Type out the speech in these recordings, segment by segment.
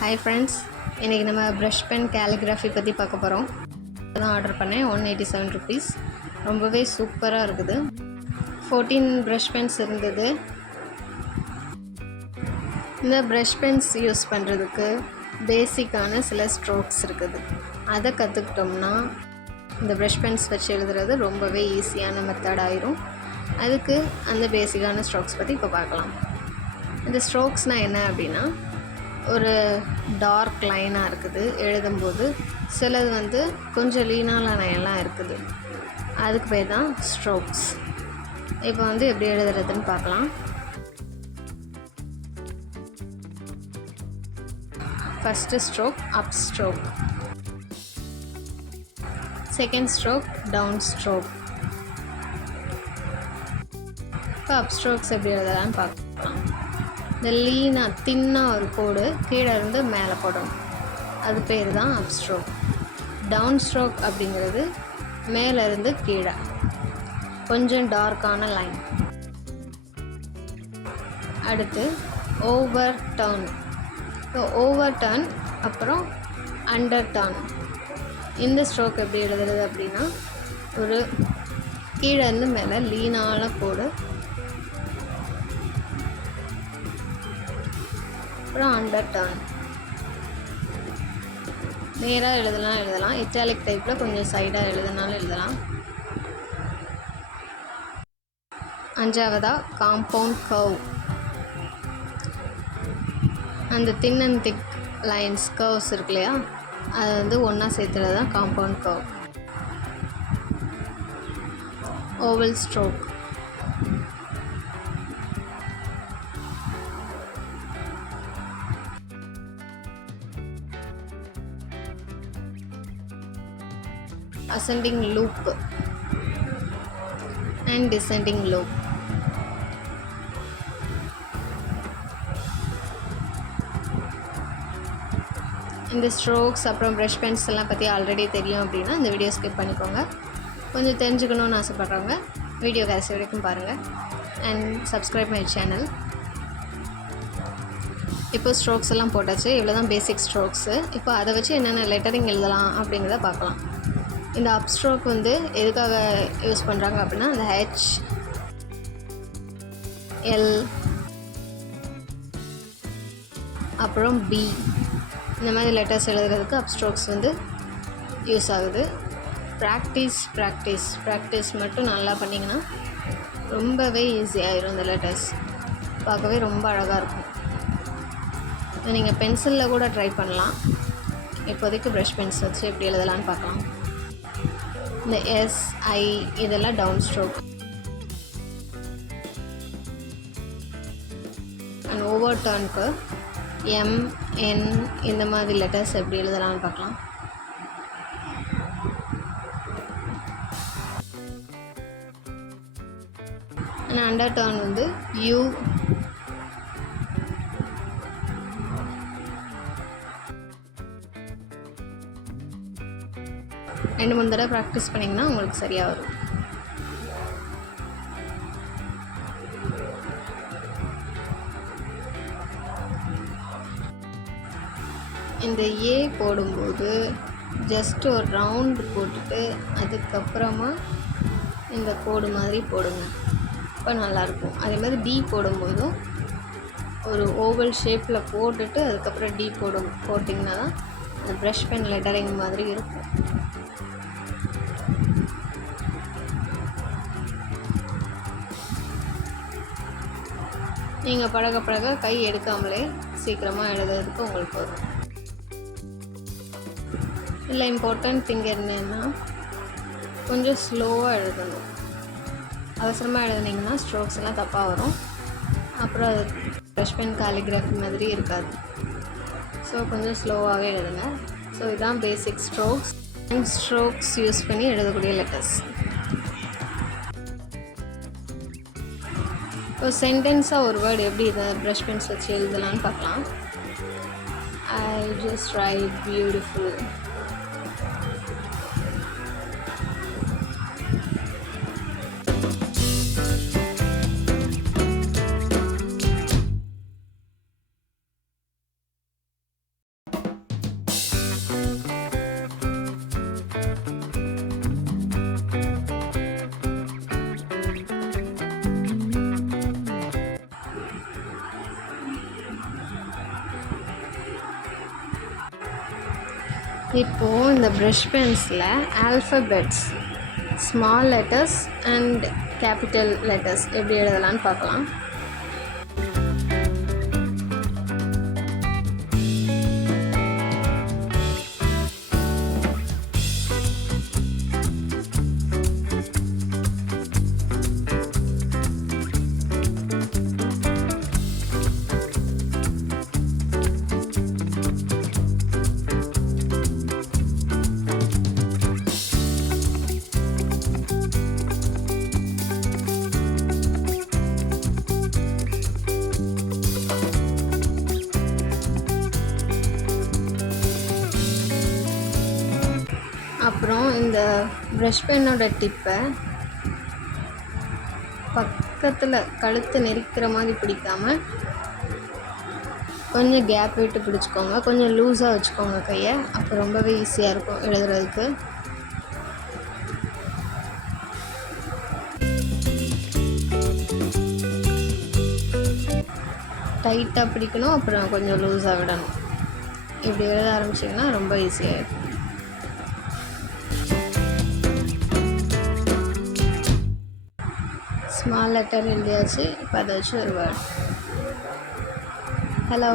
Hi friends, இன்றைக்கி நம்ம brush pen calligraphy பற்றி பார்க்க போகிறோம். தான் ஆர்டர் பண்ணேன். 187 ருபீஸ். ரொம்பவே சூப்பராக இருக்குது. 14 ப்ரஷ் பென்ஸ் இருந்தது. இந்த ப்ரஷ் பென்ஸ் யூஸ் பண்ணுறதுக்கு பேசிக்கான சில ஸ்ட்ரோக்ஸ் இருக்குது. அதை கற்றுக்கிட்டோம்னா இந்த ப்ரஷ் பென்ஸ் வச்சு எழுதுறது ரொம்பவே ஈஸியான மெத்தட் ஆயிரும். அதுக்கு அந்த பேசிக்கான ஸ்ட்ரோக்ஸ் பற்றி இப்போ பார்க்கலாம். இந்த ஸ்ட்ரோக்ஸ்னால் என்ன அப்படின்னா, ஒரு டார்க் லைனாக இருக்குது எழுதும்போது, சிலது கொஞ்சம் லீனான லைன்லாம் இருக்குது. அதுக்கு பேர் தான் ஸ்ட்ரோக்ஸ். இப்போ எப்படி எழுதுறதுன்னு பார்க்கலாம். First stroke up stroke, second stroke down stroke. இப்போ அப் ஸ்ட்ரோக்ஸ் எப்படி எழுதலான்னு பார்க்கலாம். இந்த லீனாக தின்னாக ஒரு கோடு கீழே இருந்து மேலே போடணும். அது பேர் தான் அப் ஸ்ட்ரோக். டவுன் ஸ்ட்ரோக் அப்படிங்கிறது மேலே இருந்து கீழே கொஞ்சம் டார்க்கான லைன். அடுத்து ஓவர் டர்ன். ஓவர் டர்ன் அப்புறம் அண்டர் டர்ன். இந்த ஸ்ட்ரோக் எப்படி எழுதுறது அப்படின்னா, ஒரு கீழே இருந்து மேலே லீனான கோடு, அப்புறம் அண்டர் டர்ன். நேராக எழுதலாம், இட்டாலிக் டைப்பில் கொஞ்சம் சைடாக எழுதலாம். அஞ்சாவதாக காம்பவுண்ட் கர்வ். அந்த thin and thick lines curves இருக்கு இல்லையா, அது ஒன்றா சேர்த்துறது தான் compound curve. Oval stroke. ascending loop and descending loop. இந்த ஸ்ட்ரோக்ஸ் அப்புறம் ப்ரஷ் பென்ஸ் எல்லாம் பற்றி ஆல்ரெடி தெரியும் அப்படின்னா இந்த வீடியோ ஸ்கிப் பண்ணிக்கோங்க. கொஞ்சம் தெரிஞ்சுக்கணுன்னு ஆசைப்பட்றவங்க வீடியோ கடைசி வரைக்கும் பாருங்கள். And subscribe my channel. இப்போ ஸ்ட்ரோக்ஸ் எல்லாம் போட்டாச்சு. இவ்வளோ தான் பேசிக் ஸ்ட்ரோக்ஸு. இப்போ அதை வச்சு என்னென்ன லெட்டரிங் எழுதலாம் அப்படிங்கிறத பார்க்கலாம். இந்த அப் ஸ்ட்ரோக் எதுக்காக யூஸ் பண்ணுறாங்க அப்படின்னா, அந்த ஹெச், எல், அப்புறம் பி இந்த மாதிரி லெட்டர்ஸ் எழுதுறதுக்கு அப் ஸ்ட்ரோக்ஸ் யூஸ் ஆகுது. ப்ராக்டிஸ் மட்டும் நல்லா பண்ணிங்கன்னா ரொம்பவே ஈஸியாகிடும். இந்த லெட்டர்ஸ் பார்க்கவே ரொம்ப அழகாக இருக்கும். நீங்கள் பென்சிலில் கூட ட்ரை பண்ணலாம். இப்போதைக்கு ப்ரஷ் பென்ஸ் வச்சு எப்படி எழுதலான்னு பார்க்கலாம். இந்த எஸ், ஐ இதெல்லாம் டவுன் ஸ்ட்ரோக். அண்ட் ஓவர் டர்னுக்கு எம், என் இந்த மாதிரி லெட்டர்ஸ் எப்படி எழுதலாம்னு பார்க்கலாம். அண்ட் அண்டர் டர்ன் யூ, ரெண்டு மூணு தடவை ப்ராக்டிஸ் பண்ணிங்கன்னா உங்களுக்கு சரியாக வரும். இந்த ஏ போடும்போது ஜஸ்ட் ஒரு ரவுண்டு போட்டுட்டு அதுக்கப்புறமா இந்த கோடு மாதிரி போடுங்க. இப்போ நல்லாயிருக்கும். அதே மாதிரி டி போடும்போதும் ஒரு ஓவல் ஷேப்பில் போட்டுட்டு அதுக்கப்புறம் டி போட்டிங்கன்னா தான் அந்த ப்ரஷ் பென் லெட்டரிங் மாதிரி இருக்கும். நீங்கள் பழக கை எடுக்காமலே சீக்கிரமாக எழுதுறதுக்கு உங்களுக்கு வரும். இல்லை இம்பார்ட்டன்ட் திங் என்னன்னா, கொஞ்சம் ஸ்லோவாக எழுதணும். அவசரமாக எழுதுனீங்கன்னா ஸ்ட்ரோக்ஸ் எல்லாம் தப்பாக வரும். அப்புறம் அது ப்ரஷ் பென் காலிகிராஃபி மாதிரி இருக்காது. ஸோ கொஞ்சம் ஸ்லோவாகவே எழுதுங்க. ஸோ இதுதான் பேசிக் ஸ்ட்ரோக்ஸ். அண்ட் ஸ்ட்ரோக்ஸ் யூஸ் பண்ணி எழுதக்கூடிய லெட்டர்ஸ். இப்போ சென்டென்ஸாக ஒரு வேர்டு எப்படி இதை ப்ரஷ் பென்ஸ் வச்சு எழுதலான்னு பார்க்கலாம். I just write beautiful. இப்போது இந்த ப்ரஷ் பென்ஸில் alphabets small letters and capital letters எப்படி எழுதலான்னு பார்க்கலாம். அப்புறம் இந்த ப்ரஷ் பென்னோட டிப்பை பக்கத்தில் கழுத்து நெரிக்கிற மாதிரி பிடிக்காமல் கொஞ்சம் கேப் விட்டு பிடிச்சிக்கோங்க. கொஞ்சம் லூஸாக வச்சுக்கோங்க கையை. அப்போ ரொம்பவே ஈஸியாக இருக்கும் எழுதுறதுக்கு. டைட்டாக பிடிக்கணும், அப்புறம் கொஞ்சம் லூஸாக விடணும். இப்படி எழுத ஆரம்பிச்சிங்கன்னா ரொம்ப ஈஸியாக இருக்கும். ஸ்மால் லெட்டர் எழுதியாச்சு. இப்போ அதை வச்சு ஒரு word. Hello.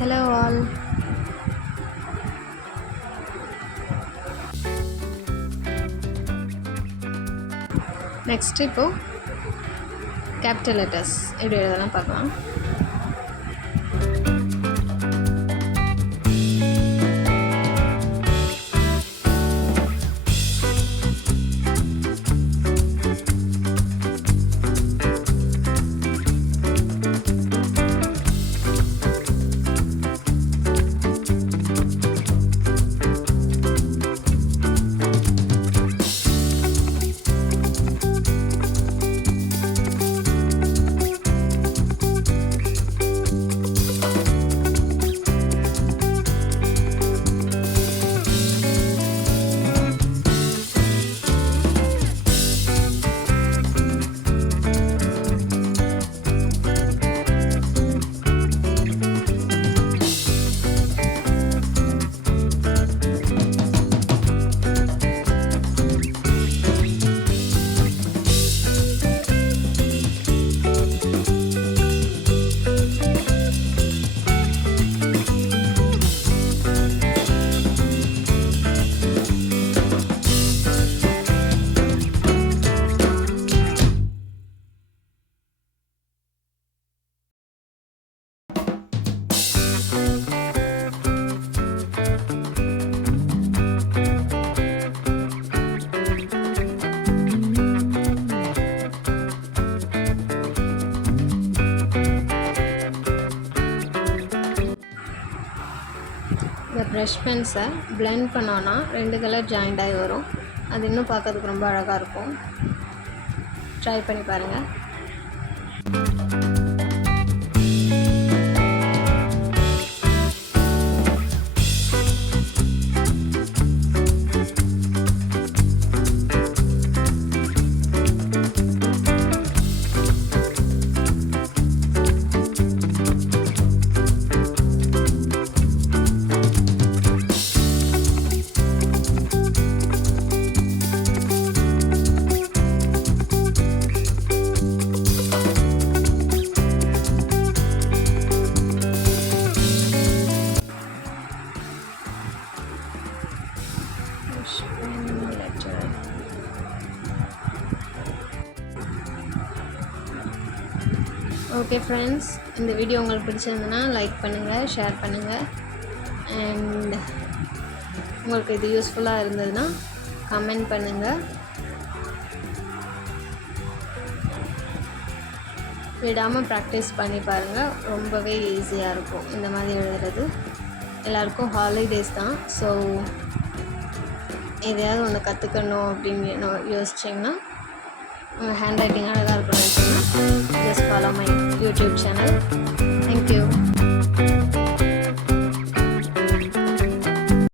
Hello all. Next இப்போது கேபிட்டல் லெட்டர்ஸ் எப்படி எழுதலாம் பார்க்கலாம். இந்த ப்ரஷ் பென்ஸை பிளெண்ட் பண்ணோன்னா 2 கலர் ஜாயிண்ட் ஆகி வரும். அது இன்னும் பார்க்கறதுக்கு ரொம்ப அழகாக இருக்கும். ட்ரை பண்ணி பாருங்கள். ஓகே ஃப்ரெண்ட்ஸ், இந்த வீடியோ உங்களுக்கு பிடிச்சிருந்ததுன்னா லைக் பண்ணுங்கள், ஷேர் பண்ணுங்கள். அண்ட் உங்களுக்கு இது யூஸ்ஃபுல்லாக இருந்ததுன்னா கமெண்ட் பண்ணுங்கள். விடாமல் ப்ராக்டிஸ் பண்ணி பாருங்கள். ரொம்பவே ஈஸியாக இருக்கும் இந்த மாதிரி எழுதுறது. எல்லாருக்கும் ஹாலிடேஸ் தான். ஸோ எதையாவது ஒன்று கற்றுக்கணும் அப்படின்னு யோசிச்சிங்கன்னா, உங்கள் ஹேண்ட் ரைட்டிங் அழகாக இருக்கணும்னு சொன்னால் just follow my YouTube channel. Thank you.